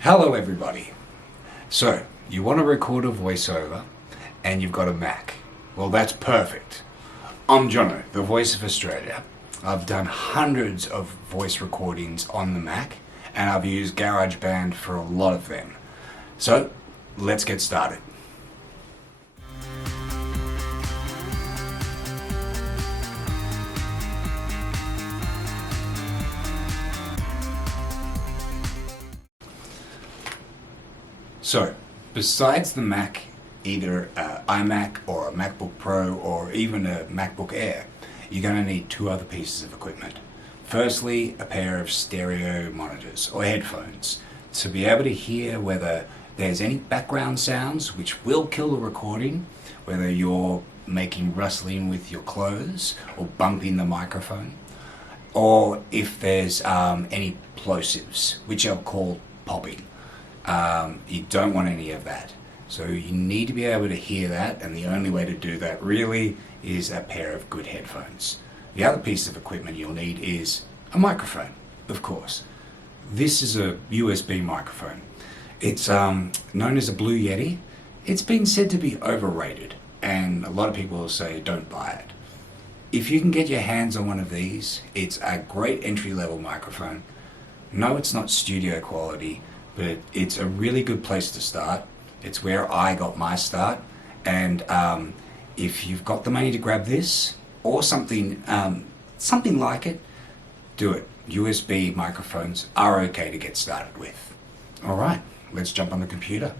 Hello everybody. So, you want to record a voiceover and you've got a Mac. Well, that's perfect. I'm Jono, the voice of Australia. I've done hundreds of voice recordings on the Mac and I've used GarageBand for a lot of them. So, let's get started. So, besides the Mac, either an iMac or a MacBook Pro or even a MacBook Air, you're going to need two other pieces of equipment. Firstly, a pair of stereo monitors or headphones to be able to hear whether there's any background sounds which will kill the recording, whether you're making rustling with your clothes or bumping the microphone, or if there's any plosives, which are called popping. You don't want any of that. So you need to be able to hear that, and the only way to do that really is a pair of good headphones. The other piece of equipment you'll need is a microphone, of course. This is a USB microphone. It's known as a Blue Yeti. It's been said to be overrated, and a lot of people will say don't buy it. If you can get your hands on one of these, it's a great entry-level microphone. No, it's not studio quality, but it's a really good place to start. It's where I got my start, and if you've got the money to grab this or something like it, do it. USB microphones are okay to get started with. All right, let's jump on the computer.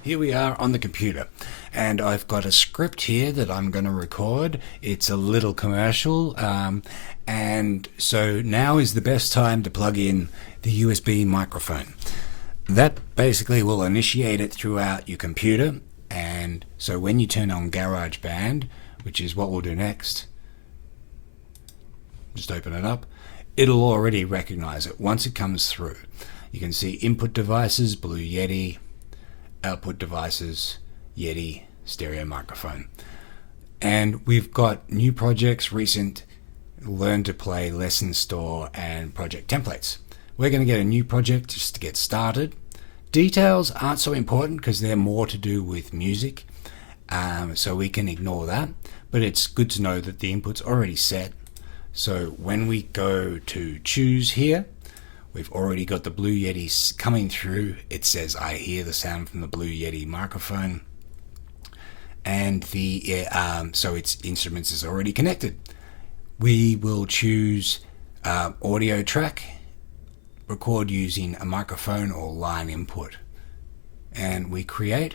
Here we are on the computer, and I've got a script here that I'm going to record. It's a little commercial, and so now is the best time to plug in the USB microphone. That basically will initiate it throughout your computer, and so when you turn on GarageBand, which is what we'll do next, just open it up, it'll already recognize it once it comes through. You can see input devices, Blue Yeti, output devices, Yeti, stereo microphone. And we've got new projects, recent Learn to Play, Lesson Store, and project templates. We're going to get a new project just to get started. Details aren't so important because they're more to do with music, so we can ignore that. But it's good to know that the input's already set. So when we go to choose here, we've already got the Blue Yeti coming through. It says I hear the sound from the Blue Yeti microphone, and so its instruments is already connected. We will choose audio track, record using a microphone or line input, and we create.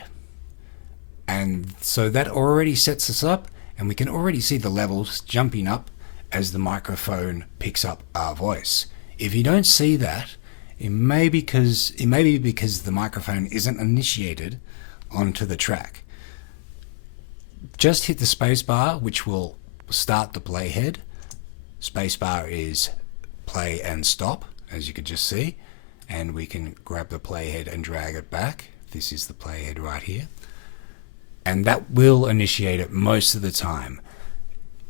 And so that already sets us up, and we can already see the levels jumping up as the microphone picks up our voice. If you don't see that, it may be because the microphone isn't initiated onto the track. Just hit the space bar, which will start the playhead. Spacebar is play and stop, as you could just see, and we can grab the playhead and drag it back. This is the playhead right here, and that will initiate it most of the time.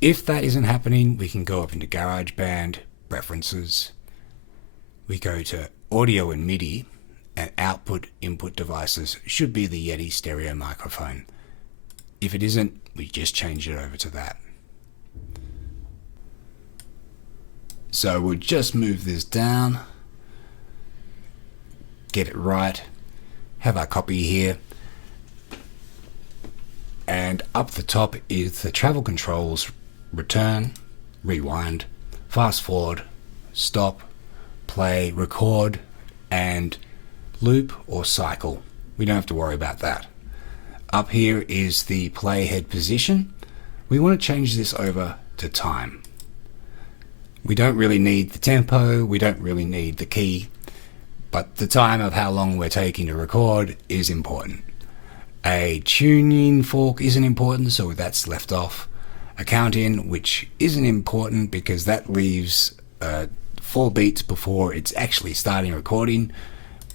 If that isn't happening, we can go up into GarageBand, Preferences, we go to Audio and MIDI, and Output Input Devices should be the Yeti stereo microphone. If it isn't, we just change it over to that. So we'll just move this down, get it right, have our copy here, and up the top is the travel controls: return, rewind, fast forward, stop, play, record, and loop or cycle. We don't have to worry about that. Up here is the playhead position. We want to change this over to time. We don't really need the tempo, we don't really need the key, but the time of how long we're taking to record is important. A tuning fork isn't important, so that's left off. A count in, which isn't important because that leaves 4 beats before it's actually starting recording.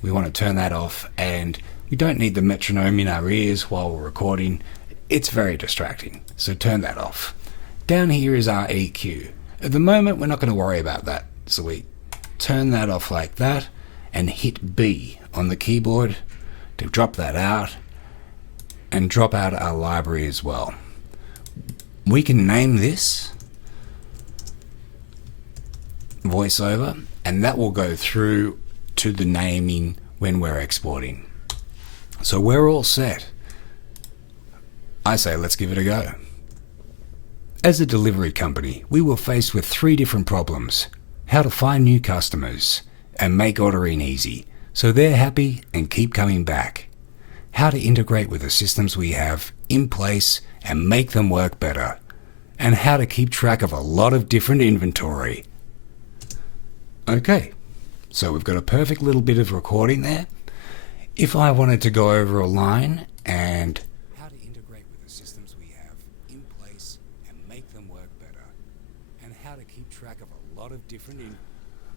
We want to turn that off, and we don't need the metronome in our ears while we're recording. It's very distracting, so turn that off. Down here is our EQ. At the moment, we're not going to worry about that, so we turn that off like that and hit B on the keyboard to drop that out and drop out our library as well. We can name this Voiceover, and that will go through to the naming when we're exporting. So we're all set. I say let's give it a go. As a delivery company, we were faced with 3 different problems: how to find new customers and make ordering easy so they're happy and keep coming back, how to integrate with the systems we have in place and make them work better, and how to keep track of a lot of different inventory. Okay, so we've got a perfect little bit of recording there. If I wanted to go over a line and how to integrate with the systems we have in place and make them work better, and how to keep track of a lot of different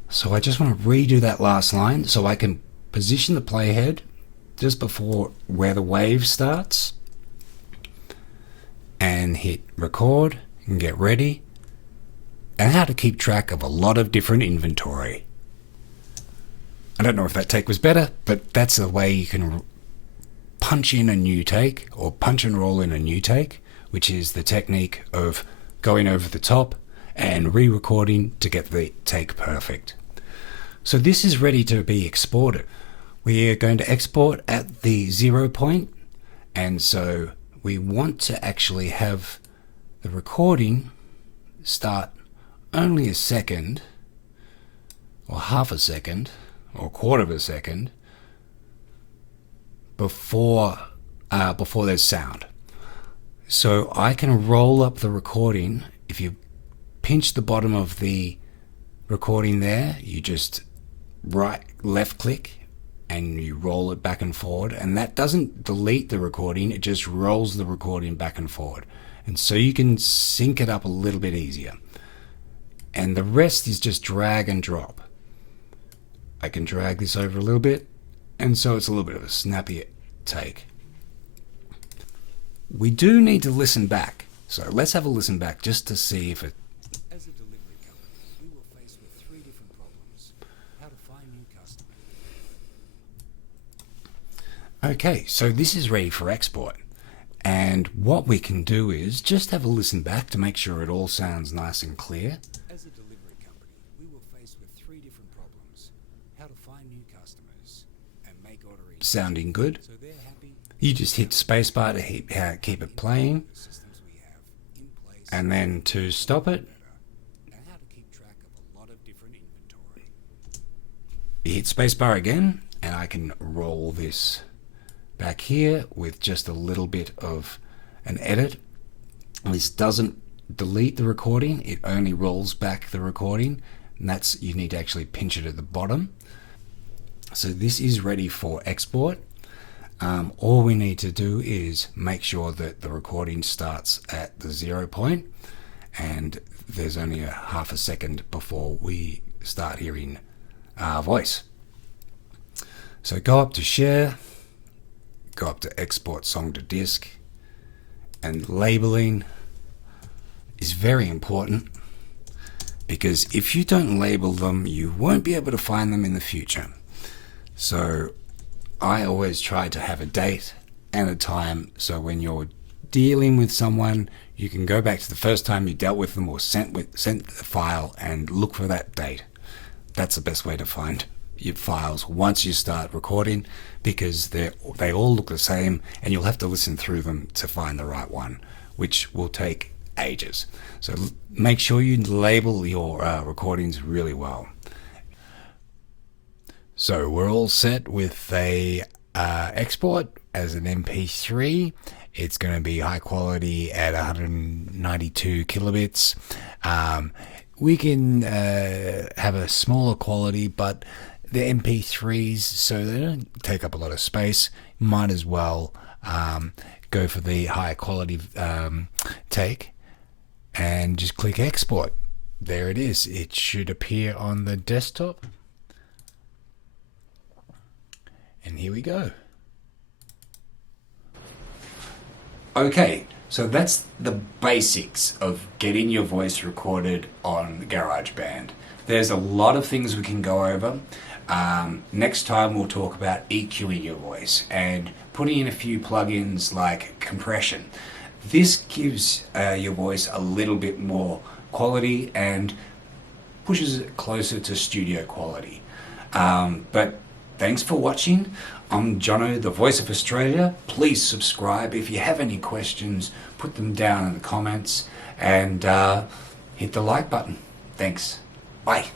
so I just want to redo that last line so I can position the playhead just before where the wave starts and hit record and get ready, and how to keep track of a lot of different inventory. I don't know if that take was better, but that's a way you can punch in a new take or punch and roll in a new take, which is the technique of going over the top and re-recording to get the take perfect. So this is ready to be exported. We are going to export at the 0 point, and so we want to actually have the recording start only a second or half a second or a quarter of a second before there's sound. So I can roll up the recording. If you pinch the bottom of the recording there, you just left click and you roll it back and forward, and that doesn't delete the recording, it just rolls the recording back and forward, and so you can sync it up a little bit easier. And the rest is just drag and drop. I can drag this over a little bit, and so it's a little bit of a snappier take. We do need to listen back, so let's have a listen back just to see if it. As a delivery company, we were faced with 3 different problems: how to find new customers. Okay, so this is ready for export, and what we can do is just have a listen back to make sure it all sounds nice and clear. As a delivery company, we were faced with 3 different problems: how to find new customers and make ordering sounding good. So they're happy. You just hit spacebar to keep it playing, and then to stop it, you hit spacebar again, and I can roll this back here with just a little bit of an edit. This doesn't delete the recording, it only rolls back the recording, and that's, you need to actually pinch it at the bottom. So this is ready for export. All we need to do is make sure that the recording starts at the 0 point, and there's only a half a second before we start hearing our voice. So go up to share, go up to export song to disk, and labeling is very important, because if you don't label them, you won't be able to find them in the future. So I always try to have a date and a time, so when you're dealing with someone, you can go back to the first time you dealt with them or sent the file and look for that date. That's the best way to find your files once you start recording, because they all look the same, and you'll have to listen through them to find the right one, which will take ages. So make sure you label your recordings really well. So we're all set with a export as an MP3. It's going to be high quality at 192 kilobits. We can have a smaller quality, but the MP3s, so they don't take up a lot of space. Might as well go for the high quality take and just click export. There it is. It should appear on the desktop. And here we go. Okay, so that's the basics of getting your voice recorded on GarageBand. There's a lot of things we can go over. Next time we'll talk about EQing your voice and putting in a few plugins like compression. This gives your voice a little bit more quality and pushes it closer to studio quality. But thanks for watching. I'm Jono, the Voice of Australia. Please subscribe. If you have any questions, put them down in the comments and hit the like button. Thanks. Bye.